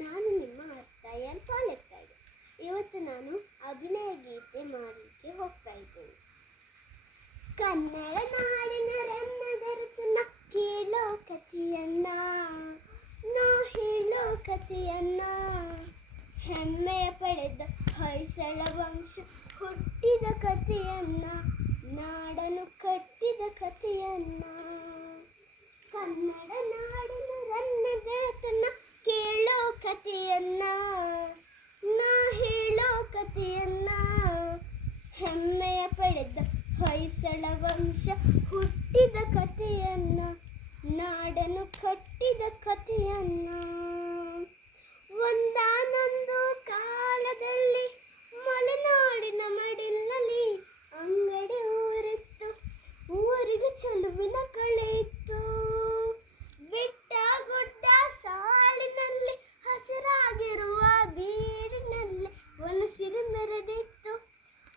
ನಾನು ನಿಮ್ಮ ಅರ್ಥ ಪಾಲೆತ್ತಾ ಇದೆ. ಇವತ್ತು ನಾನು ಅಭಿನಯ ಗೀತೆ ಮಾಡಲಿಕ್ಕೆ ಹೋಗ್ತಾ ಇದ್ದೇನೆ. ಕನ್ನಡ ನಾಡಿನ ರನ್ನದರತನ ಕೇಳೋ ಕಥೆಯನ್ನ, ನಾ ಹೇಳೋ ಕಥೆಯನ್ನ, ಹೆಮ್ಮೆಯ ಪಡೆದ ಹೊಯ್ಸಳ ವಂಶ ಹುಟ್ಟಿದ ಕಥೆಯನ್ನ, ನಾಡನ್ನು ಕಟ್ಟಿದ ಕಥೆಯನ್ನ. ಕನ್ನಡ ನಾಡಿನ ರನ್ನದರತನ ಕೇಳೋ ಕಥೆಯನ್ನ, ನಾ ಹೇಳೋ ಕಥೆಯನ್ನ, ಹೆಮ್ಮೆಯ ಪಡೆದ ಹೊಯ್ಸಳ ವಂಶ ಹುಟ್ಟಿದ ಕಥೆಯನ್ನ, ನಾಡನ್ನು ಕಟ್ಟಿದ ಕಥೆಯನ್ನ. ಒಂದಾನೊಂದು ಕಾಲದಲ್ಲಿ ಮಲೆನಾಡಿನ ಮಡಿಲಲ್ಲಿ ಅಂಗಡಿ ಊರಿತ್ತು, ಊರಿಗೆ ಚೆಲುವಿನ ಕಳೆ ಇತ್ತು. ಬೆಟ್ಟ ಗುಡ್ಡ ಸಾಲಿನಲ್ಲಿ ಹಸಿರಾಗಿರುವ ಬೀಡಿನಲ್ಲಿ ಒಣಸಿರು ಮೆರೆದಿತ್ತು,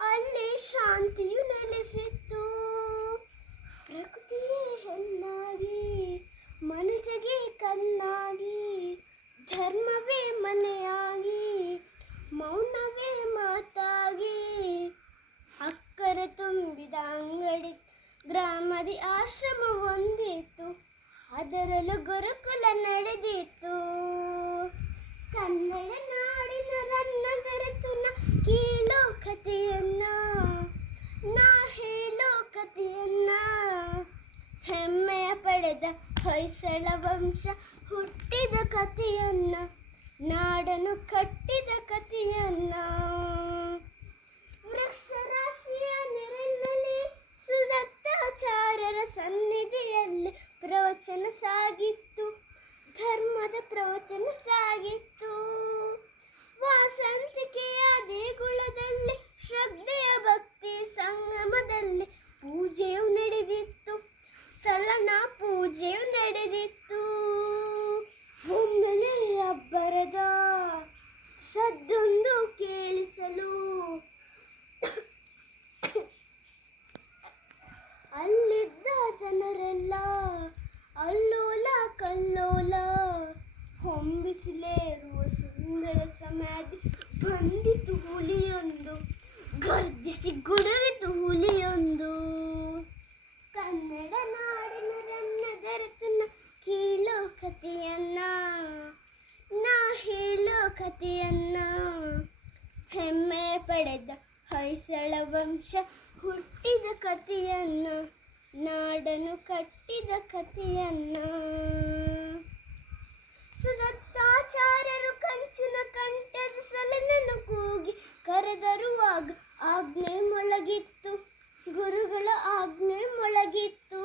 ಅಲ್ಲಿ ಶಾಂತಿಯು ನೆಲೆಸಿತ್ತು. ಪ್ರಕೃತಿಯೇ ಹೆಣ್ಣಾಗಿ, ಮನುಜಗೆ ಕಣ್ಣಾಗಿ, ಧರ್ಮವೇ ಮನೆಯಾಗಿ, ಮೌನವೇ ಮಾತಾಗಿ, ಅಕ್ಕರ ತುಂಬಿದ ಅಂಗಡಿ ಗ್ರಾಮದಿ ಆಶ್ರಮ ಹೊಂದಿತ್ತು, ಅದರಲ್ಲೂ ಗುರುಕುಲ ನಡೆದಿತ್ತು. ಕನ್ನಡ ನಾಡಿನ ರನ್ನದರತನ ಕೇಳೋ ಕಥೆಯನ್ನ, ನಾ ಹೇಳೋ ಕಥೆಯನ್ನ, ಹೆಮ್ಮೆಯ ಪಡೆದ ಹೊಯ್ಸಳ ವಂಶ ಹುಟ್ಟಿದ ಕಥೆಯನ್ನ, ನಾಡನ್ನು ಕಟ್ಟಿದ ಕಥೆಯನ್ನ. ವೃಕ್ಷರಾಶಿಯ ನೆರಳಲ್ಲಿ ಸುದತ್ತಾಚಾರ್ಯರ ಸನ್ನಿಧಿಯಲ್ಲಿ ಪ್ರವಚನ ಸಾಗಿತ್ತು, ಧರ್ಮದ ಪ್ರವಚನ ಸಾಗಿತ್ತು. ವಾಸಂತಿಕೆಯ ದೇಗುಲದಲ್ಲಿ ಶ್ರದ್ಧೆಯ ಭಕ್ತಿ ಸಂಗಮದಲ್ಲಿ ಪೂಜೆಯು ನಡೆದಿತ್ತು, ಸಲನ ಪೂಜೆಯು ನಡೆದಿತ್ತು. ಒಮ್ಮೆಲೆ ಅಬ್ಬರದ ಸದ್ದೊಂದು ಕೇಳಿಸಲು ಅಲ್ಲಿದ್ದ ಜನರೆಲ್ಲ ಅಲ್ಲೋಲ ಕಲ್ಲೋಲ. ಹೊಂಬಿಸಿಲೇರುವ ಸುಂದರ ಸಮಾಧಿ ಬಂದಿತು ಹುಲಿಯೊಂದು, ಗರ್ಜಿಸಿ ಗುಡುಗಿತು ಹುಲಿಯೊಂದು. ಕನ್ನಡ ನಾಡಿನ ರನ್ನದರತನ ಕೇಳೋ ಕಥೆಯನ್ನ, ನಾ ಹೇಳೋ ಕಥೆಯನ್ನ, ಹೆಮ್ಮೆ ಪಡೆದ ಹೊಯ್ಸಳ ವಂಶ ಹುಟ್ಟಿದ ಕಥೆಯನ್ನ, ನಾಡನ್ನು ಕಟ್ಟಿದ ಕಥೆಯನ್ನ. ಸುದತ್ತಾಚಾರ್ಯರು ಕಂಚಿನ ಕಂಠದ ಸಲನನ್ನು ಕೂಗಿ ಕರೆದರುವಾಗ ಆಜ್ಞೆ ಮೊಳಗಿತ್ತು, ಗುರುಗಳ ಆಜ್ಞೆ ಮೊಳಗಿತ್ತು.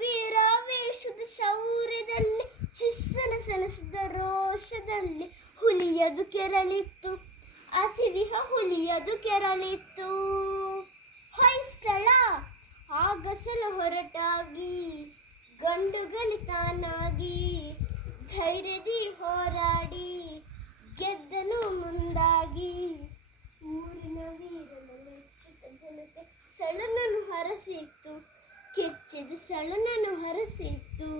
ವೀರಾವೇಶದ ಶೌರ್ಯದಲ್ಲಿ, ಶಿಷ್ಯನ ಸೆಣಸಿದ ರೋಷದಲ್ಲಿ ಹುಲಿಯದು ಕೆರಳಿತ್ತು, ಹಸಿದಿಹ ಹುಲಿಯದು ಕೆರಳಿತ್ತು. ಹೊಯ್ಸಳ ಆಗಸಲ ಹೊರಟಾಗಿ, ಗಂಡುಗಲಿತಾನಾಗಿ, ಧೈರ್ಯದಿ ಹೋರಾಡಿ ಗೆದ್ದನು ಮುಂದಾಗಿ. ಊರಿನ ವೀರನ ಮೆಚ್ಚುತ್ತ ಜನತೆ ಸಳನನ್ನು ಹರಸಿತ್ತು, ಕೆಚ್ಚಿದ ಸಳನನ್ನು ಹರಸಿತ್ತು.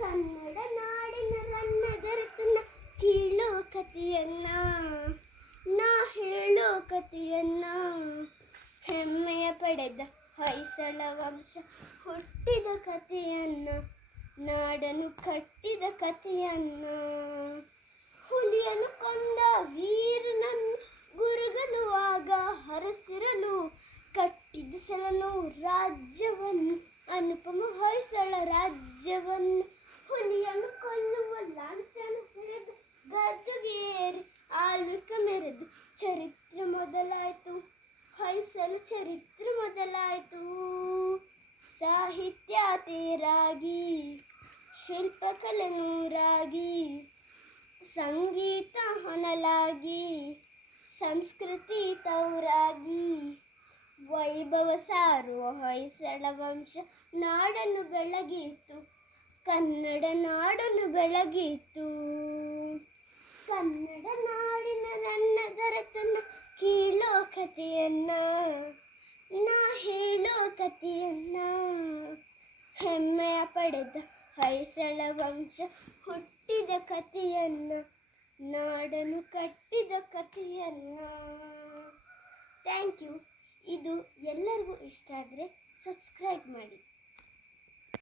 ಕನ್ನಡ ನಾಡಿನ ರನ್ನದರತನ ಕೇಳೋ ಕಥೆಯನ್ನ, ನಾ ಹೇಳೋ ಕಥೆಯನ್ನ, ಹೆಮ್ಮೆಯ ಪಡೆದ ಹೊಯ್ಸಳ ವಂಶ ಹುಟ್ಟಿದ ಕಥೆಯನ್ನ, ನಾಡನ್ನು ಕಟ್ಟಿದ ಕಥೆಯನ್ನ. ಹುಲಿಯನ್ನು ಕೊಂದ ವೀರನನ್ನು ಗುರುಗಳು ಆಗ ಹರಸಿರಲು ಕಟ್ಟಿದ ಸಲನು ರಾಜ್ಯವನ್ನು, ಅನುಪಮ ಹೊಯ್ಸಳ ರಾಜ್ಯವನ್ನು. ಹುಲಿಯನ್ನು ಕೊಲ್ಲುವ ಲಾಂಛನ ಹಿಡಿದು ಗದ್ದುಗೆ ಏರಿ ಆಳ್ವಿಕೆ ಮೆರೆದು ಚರಿತ್ರೆ ಮೊದಲಾಯಿತು, ಹೊಯ್ಸಳ ಚರಿತ್ರೆ ಮೊದಲಾಯಿತು. ಸಾಹಿತ್ಯ ತೇರಾಗಿ, ಶಿಲ್ಪಕಲೆ ನೂರಾಗಿ, ಸಂಗೀತ ಹೊನಲಾಗಿ, ಸಂಸ್ಕೃತಿ ತೌರಾಗಿ, ವೈಭವ ಸಾರುವ ಹೊಯ್ಸಳ ವಂಶ ನಾಡನ್ನು ಬೆಳಗಿತ್ತು, ಕನ್ನಡ ನಾಡನ್ನು ಬೆಳಗಿತ್ತು. ಕನ್ನಡ ನಾಡಿನ ರನ್ನದರತನ ಕೇಳೋ ಕಥೆಯನ್ನ, ನಾ ಹೇಳೋ ಕಥೆಯನ್ನ, ಹೆಮ್ಮೆಯ ಪಡೆದ ಹೊಯ್ಸಳ ವಂಶ ಹುಟ್ಟಿದ ಕಥೆಯನ್ನು, ನಾಡನ್ನು ಕಟ್ಟಿದ ಕಥೆಯನ್ನು. Thank you. ಇದು ಎಲ್ಲರಿಗೂ ಇಷ್ಟ ಆದರೆ ಸಬ್ಸ್ಕ್ರೈಬ್ ಮಾಡಿ.